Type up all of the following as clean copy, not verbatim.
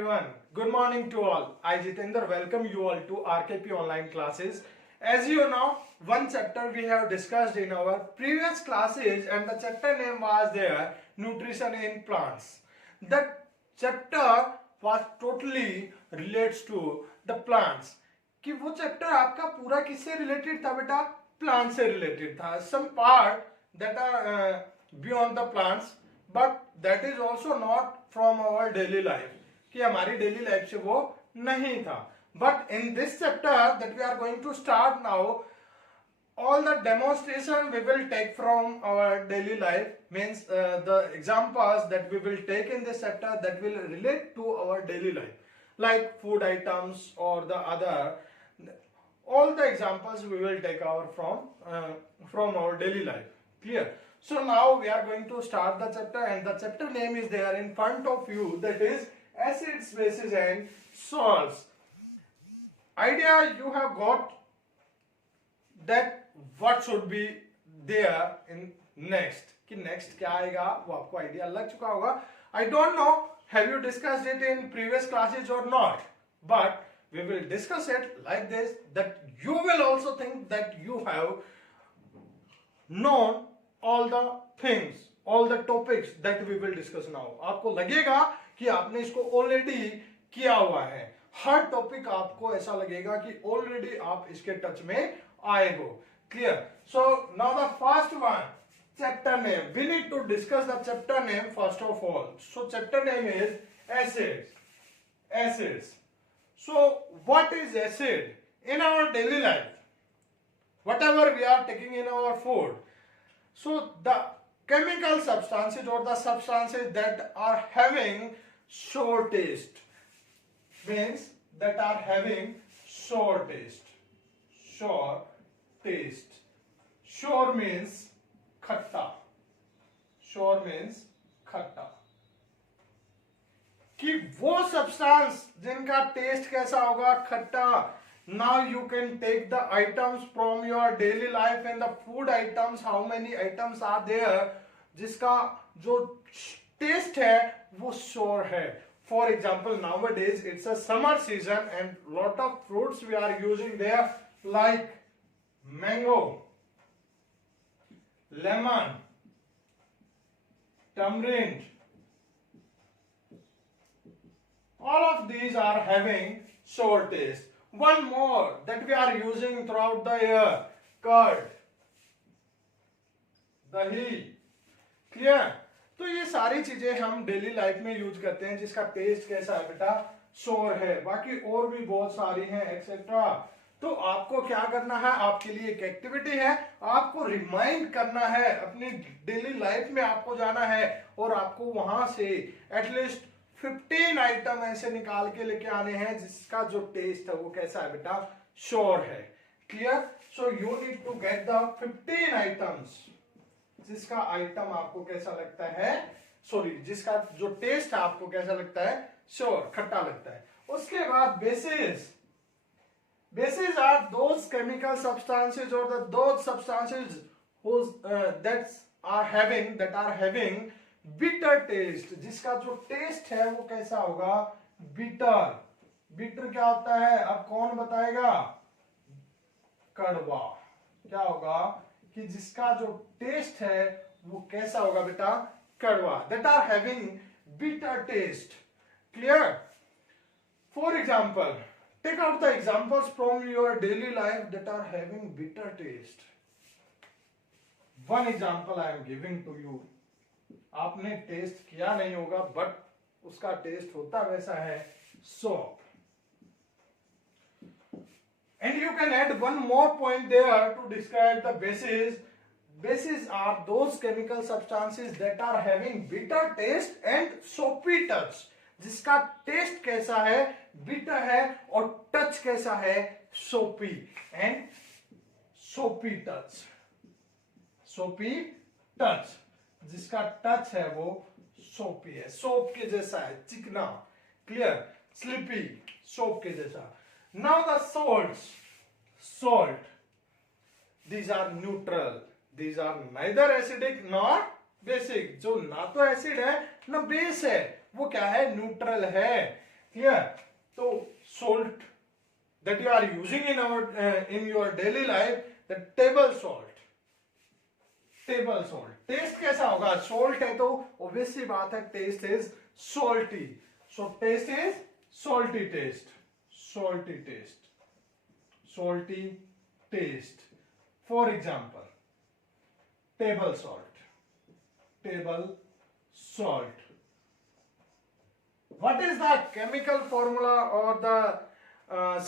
everyone. Good morning to all. I Jitendra welcome you all to RKP online classes. As you know, one chapter we have discussed in our previous classes and the chapter name was there Nutrition in Plants. That chapter was totally relates to the plants. कि वो chapter आपका पूरा किससे related था बेटा? Plant से related था. Some part that are beyond the plants but that is also not from our daily life, कि हमारी डेली लाइफ से वो नहीं था. But in this chapter that we are going to start now, all the demonstration we will take from our daily life, means the examples that we will take in this chapter that will relate to our daily life, like food items or the other, all the examples we will take from our daily life. Clear? So now we are going to start the chapter, and the chapter name is there in front of you, that is acids, bases and salts. Idea you have got that what should be there in next, कि next क्या आएगा वो आपको idea लग चुका होगा. I don't know have you discussed it in previous classes or not, but we will discuss it like this, that you will also think that you have known all the things, all the topics that we will discuss now. आपको लगेगा कि आपने इसको already किया हुआ है. हर topic आपको ऐसा लगेगा कि ऑलरेडी आप इसके टच में आए हो. Clear? So now the first one, chapter name. We need to discuss the chapter name first of all. So chapter name is acids. Acids. So what is acid? In our daily life, whatever we are taking in our food, so the chemical substances or the substances that are having sour taste, means that are having sour taste. Sour taste. Sour means खट्टा. Sour means खट्टा. कि वो substance जिनका test कैसा होगा? खट्टा. Now you can take the items from your daily life and the food items. How many items are there जिसका जो टेस्ट है वो sour है? For example, nowadays it's a summer season and lot of fruits we are using there, like mango, lemon, tamarind. All of these are having sour taste. One more that we are using throughout the year, curd, dahi. Clear? तो ये सारी चीजें हम daily life में use करते हैं जिसका test कैसा है बेटा? सोर है. बाकी और भी बहुत सारी हैं एक्सेट्रा. तो आपको क्या करना है, आपके लिए एक एक्टिविटी है, आपको रिमाइंड करना है. अपनी डेली लाइफ में आपको जाना है और आपको वहां से एटलीस्ट 15 आइटम ऐसे निकाल के लेके आने हैं जिसका जो टेस्ट है वो कैसा है बेटा? श्योर है. Clear? So you need to get the 15 items जिसका आइटम आपको कैसा लगता है, सॉरी जिसका जो टेस्ट है आपको कैसा लगता है? श्योर, खट्टा लगता है. उसके बाद basis. Bases are those chemical substances or those substances whose that are having bitter taste. जिसका जो टेस्ट है वो कैसा होगा? बिटर. बिटर क्या होता है? अब कौन बताएगा? कड़वा. क्या होगा? कि जिसका जो टेस्ट है वो कैसा होगा बेटा? कड़वा. That are having bitter taste. Clear? For example, take out the examples from your daily life that are having bitter taste. One example I am giving to you. आपने टेस्ट किया नहीं होगा बट उसका टेस्ट होता वैसा है, soap. And you can add one more point there to describe the bases. Bases are those chemical substances that are having bitter taste and soapy touch. जिसका test कैसा है? बिटर है और टच कैसा है? सोपी. एंड सोपी टच. सोपी टच. जिसका टच है वो सोपी है, सोप के जैसा है, चिकना. क्लियर? स्लिपी, सोप के जैसा. Now the salts. Salt, these are neutral. These are neither acidic nor basic. जो ना तो एसिड है ना बेस है, वो क्या है? न्यूट्रल है. Clear? So salt that you are using in your daily life, the table salt. Table salt taste कैसा होगा? सॉल्ट है तो ऑब्वियस सी बात है taste is salty. So taste is salty taste. Salty taste. Salty taste. For example table salt. Table salt. What is the chemical formula or the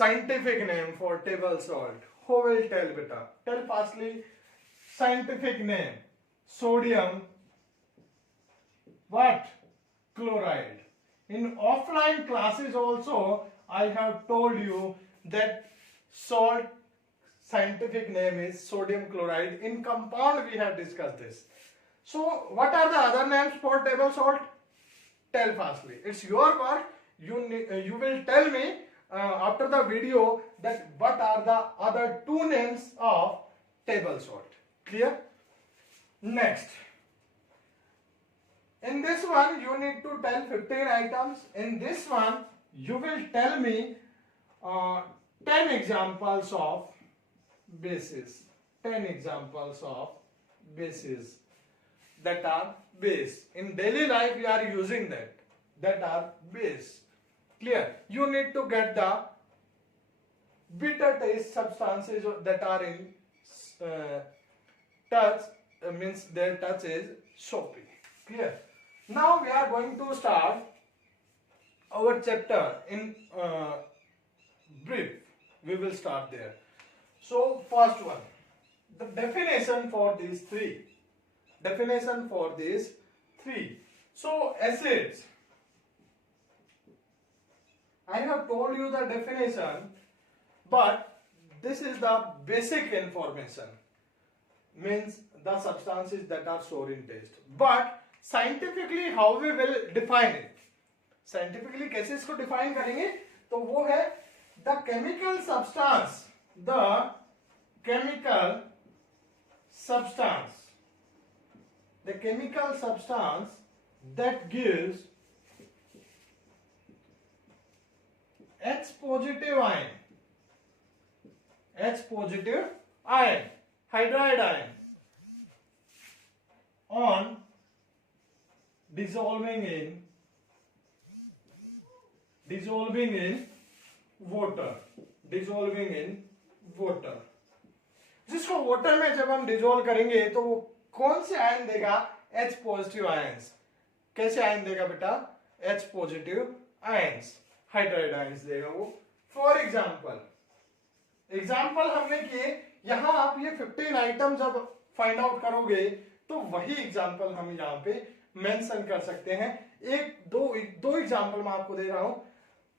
scientific name for table salt? Who will tell, beta? Tell fastly. Scientific name: sodium what? Chloride. In offline classes also I have told you that salt scientific name is sodium chloride. In compound we have discussed this. So what are the other names for table salt? Tell fastly. It's your part. You will tell me after the video that what are the other two names of table salt. Clear? Next, in this one you need to tell 15 items. In this one you will tell me 10 examples of bases. 10 examples of bases that are base. In daily life we are using that are base. Clear? You need to get the bitter taste substances that are in touch, means their touch is soapy. Clear? Now we are going to start our chapter in brief. We will start there. So first one, the definition for these three. Definition for these three. So acids, I have told you the definition, but this is the basic information, means the substances that are sour in taste. But scientifically how we will define it? Scientifically कैसे इसको define करेंगे? तो वो है the chemical substance. The chemical substance. The chemical substance that gives H positive ion, H positive ion, hydride ion on dissolving in water. Dissolving in water. जिसको water में जब हम डिजोल्व करेंगे तो वो कौन से आयन देगा? H positive ions. कैसे आयन देगा बेटा? H positive ions, hydride ions देगा वो. फॉर एग्जाम्पल हमने किए. यहां आप ये 15 आइटम जब फाइंड आउट करोगे तो वही एग्जाम्पल हम यहाँ पे मेंशन कर सकते हैं. दो एग्जाम्पल मैं आपको दे रहा हूं.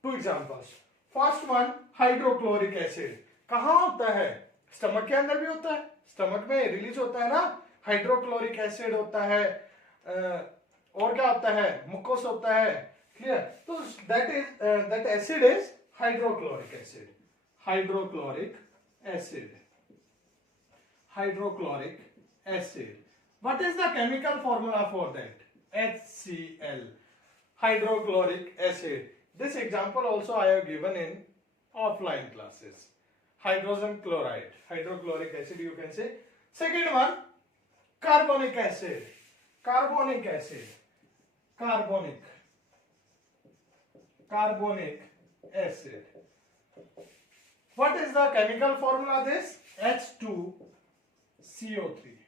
2 examples. First one, hydrochloric acid. कहां होता है? स्टमक के अंदर भी होता है. स्टमक में रिलीज होता है ना हाइड्रोक्लोरिक एसिड होता है. और क्या होता है? मुकोस होता है. क्लियर? तो that acid is hydrochloric acid. Hydrochloric acid. Hydrochloric acid. What is the chemical formula for that? HCl. Hydrochloric acid. This example also I have given in offline classes. Hydrogen chloride. Hydrochloric acid you can say. Second one, carbonic acid. Carbonic acid. Carbonic acid. What is the chemical formula of this? H2CO3.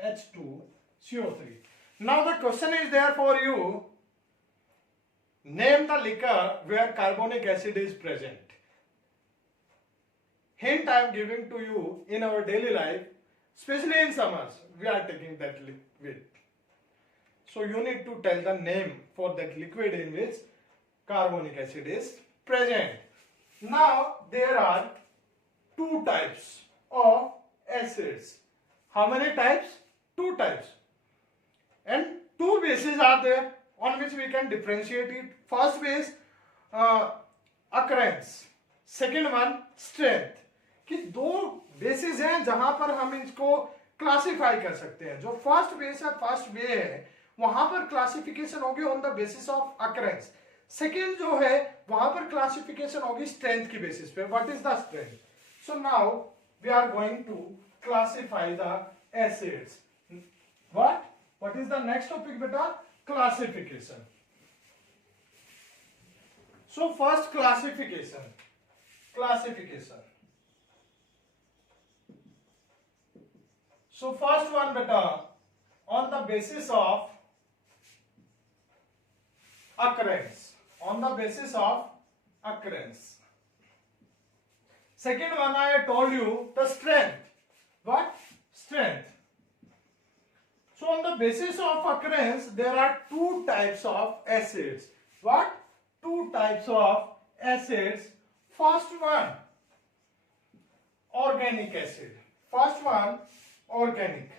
H2CO3. Now the question is there for you. Name the liquor where carbonic acid is present. Hint I am giving to you in our daily life, especially in summers, we are taking that liquid. So you need to tell the name for that liquid in which carbonic acid is present. Now there are 2 types of acids. How many types? 2 types. And 2 bases are there on which we can differentiate it. First base occurrence. Second one strength. कि 2 basis हैं जहां पर हम इसको classify कर सकते हैं. जो फर्स्ट बेस है, फर्स्ट वे है, वहां पर क्लासिफिकेशन होगी on the basis of occurrence. Second जो है वहां पर क्लासिफिकेशन होगी स्ट्रेंथ की बेसिस पे, what is the strength. So now we are going to classify the acids. what is the next topic beta? Classification. So first classification. So first one beta, on the basis of occurrence. Second one I told you the strength. What? Strength. So on the basis of occurrence there are two types of acids. What? Two types of acids. First one organic acid. First one organic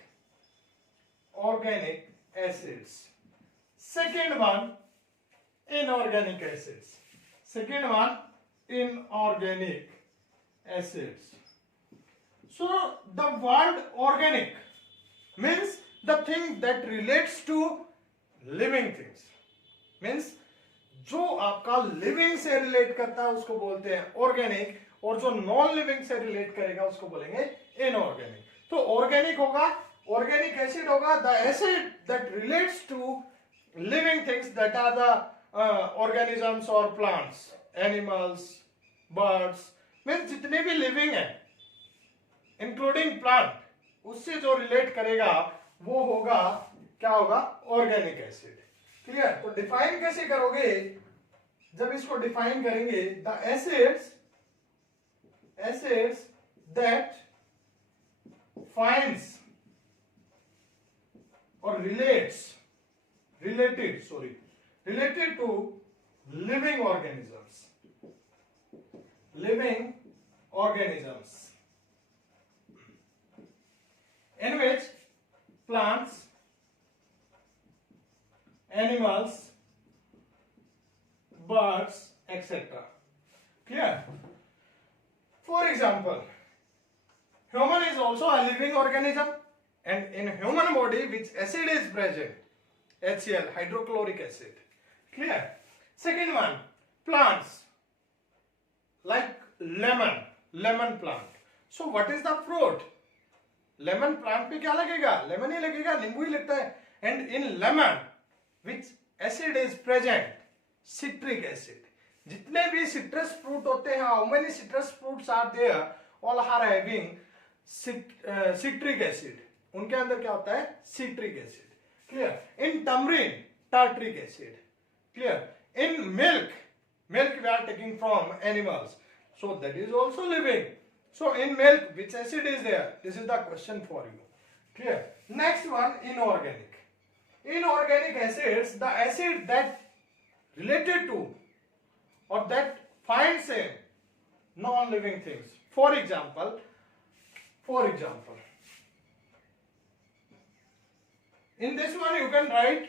acids. Second one inorganic acids. So the word organic means the thing that relates to living things. Means जो आपका living से relate करता है उसको बोलते हैं organic, और जो नॉन लिविंग से रिलेट करेगा उसको बोलेंगे इनऑर्गेनिक. तो ऑर्गेनिक होगा, ऑर्गेनिक एसिड होगा the acid that relates to living things that are the organisms और प्लांट्स, एनिमल्स, बर्ड्स, मीन्स जितने भी लिविंग है इंक्लूडिंग प्लांट, उससे जो रिलेट करेगा वो होगा, क्या होगा? Organic acid. क्लियर? तो डिफाइन कैसे करोगे? जब इसको डिफाइन करेंगे, द एसिड्स दैट फाइंड्स और related to living organisms in which plants, animals, birds, etc. Clear? For example, human is also a living organism, and in human body which acid is present? HCl, hydrochloric acid. Clear? Second one, plants like lemon plant. So what is the fruit? Lemon plant पे क्या लगेगा? Lemon ही लगेगा, नींबू ही लगता है. And in lemon which acid is present? Citric acid. जितने भी सिट्रस फ्रूट होते हैं, how many citrus fruits are there? All are having citric acid. उनके अंदर क्या होता है? Citric acid. Clear? In tamarind tartaric acid. Clear? In milk we are taking from animals, so that is also living. So in milk, which acid is there? This is the question for you. Clear? Next one, inorganic. Inorganic acids, the acid that related to or that finds in non-living things. For example, in this one you can write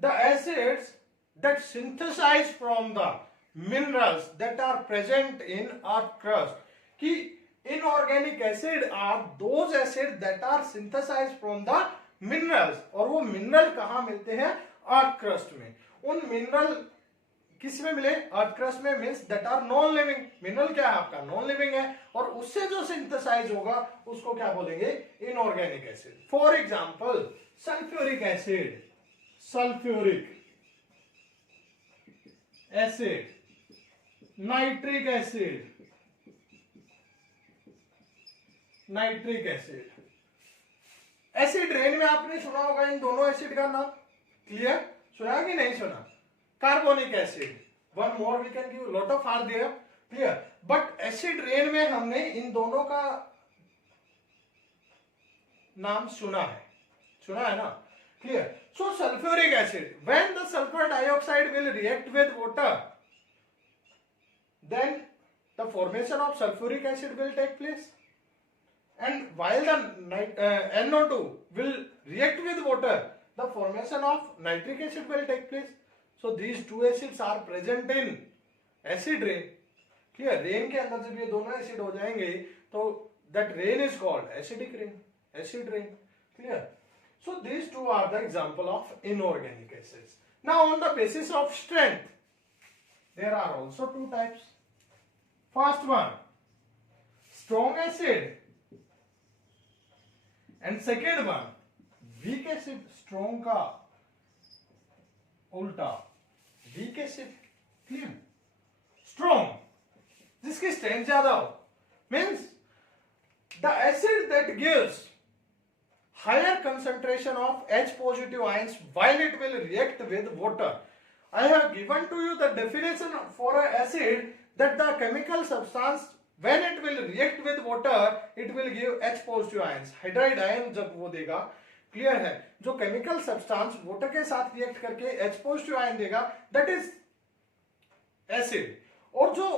the acids that synthesize from the minerals that are present in earth crust. कि inorganic acid are those acids that are synthesized from the minerals. और वो mineral कहाँ मिलते हैं? अर्थ crust में. उन mineral किस में मिले? अर्थ क्रस्ट में. Means that are non living. Mineral क्या है आपका? नॉन लिविंग है, और उससे जो सिंथेसाइज होगा उसको क्या बोलेंगे? Inorganic acid. For example sulphuric acid, nitric acid, acid rain में आपने सुना होगा इन दोनों एसिड का नाम. क्लियर? सुना कि नहीं सुना? Carbonic acid, one more we can give, lot of are there. Clear? But acid rain में हमने इन दोनों का नाम सुना है ना? Clear? So sulphuric acid, when the sulphur dioxide will react with water, then the formation of sulfuric acid will take place, and while the NO2 will react with water, the formation of nitric acid will take place. So these two acids are present in acid rain. Clear? Rain के अंदर जब ये दोनों acid हो जाएंगे तो that rain is called acidic rain, acid rain. Clear? So these two are the example of inorganic acids. Now on the basis of strength, there are also two types. First one, strong acid, and second one, weak acid. Strong का उल्टा weak acid. Clear? Strong जिसकी strength ज्यादा हो, means the acid that gives higher concentration of H positive ions while it will react with water. I have given to you the definition for an acid that the chemical substance when it will react with water it will give H positive ions. Hydride ion जब वो देगा, clear है, जो chemical substance water के साथ react करके H positive ion देगा that is acid, और जो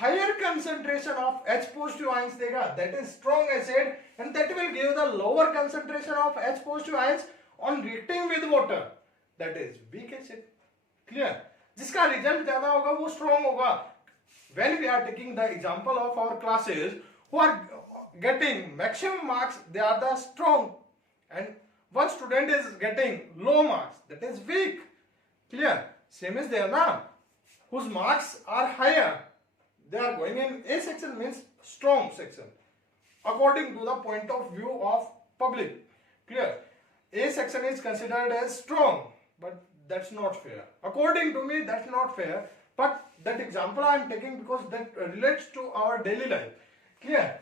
higher concentration of H positive ions देगा that is strong acid, and that will give the lower concentration of H positive ions on reacting with water, that is weak acid. Clear? जिसका result ज्यादा होगा वो strong होगा. When we are taking the example of our classes who are getting maximum marks, they are the strong, and one student is getting low marks, that is weak. Clear? Same is there now, whose marks are higher, they are going in A section, means strong section according to the point of view of public. Clear? A section is considered as strong, but that's not fair. According to me, that's not fair. But that example I am taking because that relates to our daily life. Clear?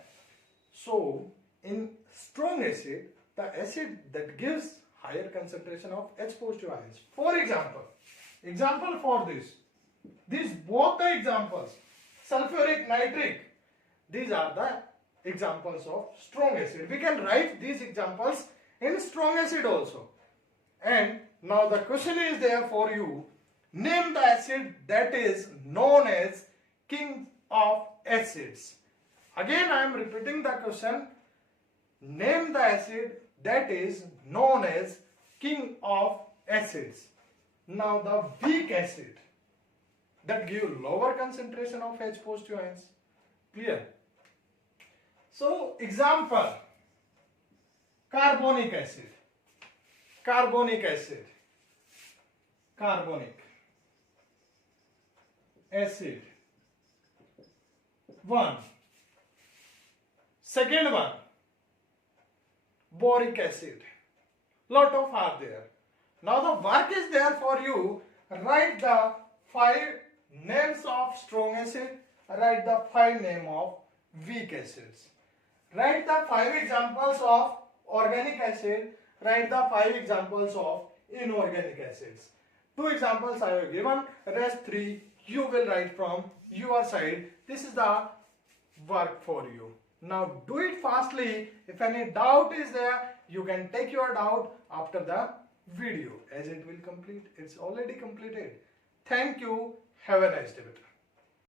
So, in strong acid, the acid that gives higher concentration of H positive ions. For example for this, these both the examples, sulfuric, nitric, these are the examples of strong acid. We can write these examples in strong acid also. And now the question is there for you. Name the acid that is known as king of acids. Again I am repeating the question. Name the acid that is known as king of acids. Now the weak acid that give lower concentration of H positive ions. Clear? So example, carbonic acid. Carbonic acid. Carbonic acid. One. Second one, boric acid. Lot of are there. Now the work is there for you. Write the 5 names of strong acid. Write the 5 names of weak acids. Write the 5 examples of organic acid. Write the 5 examples of inorganic acids. 2 examples I have given. Rest 3 you will write from your side. This is the work for you. Now do it fastly. If any doubt is there, you can take your doubt after the video as it will complete. It's already completed. Thank you. Have a nice day.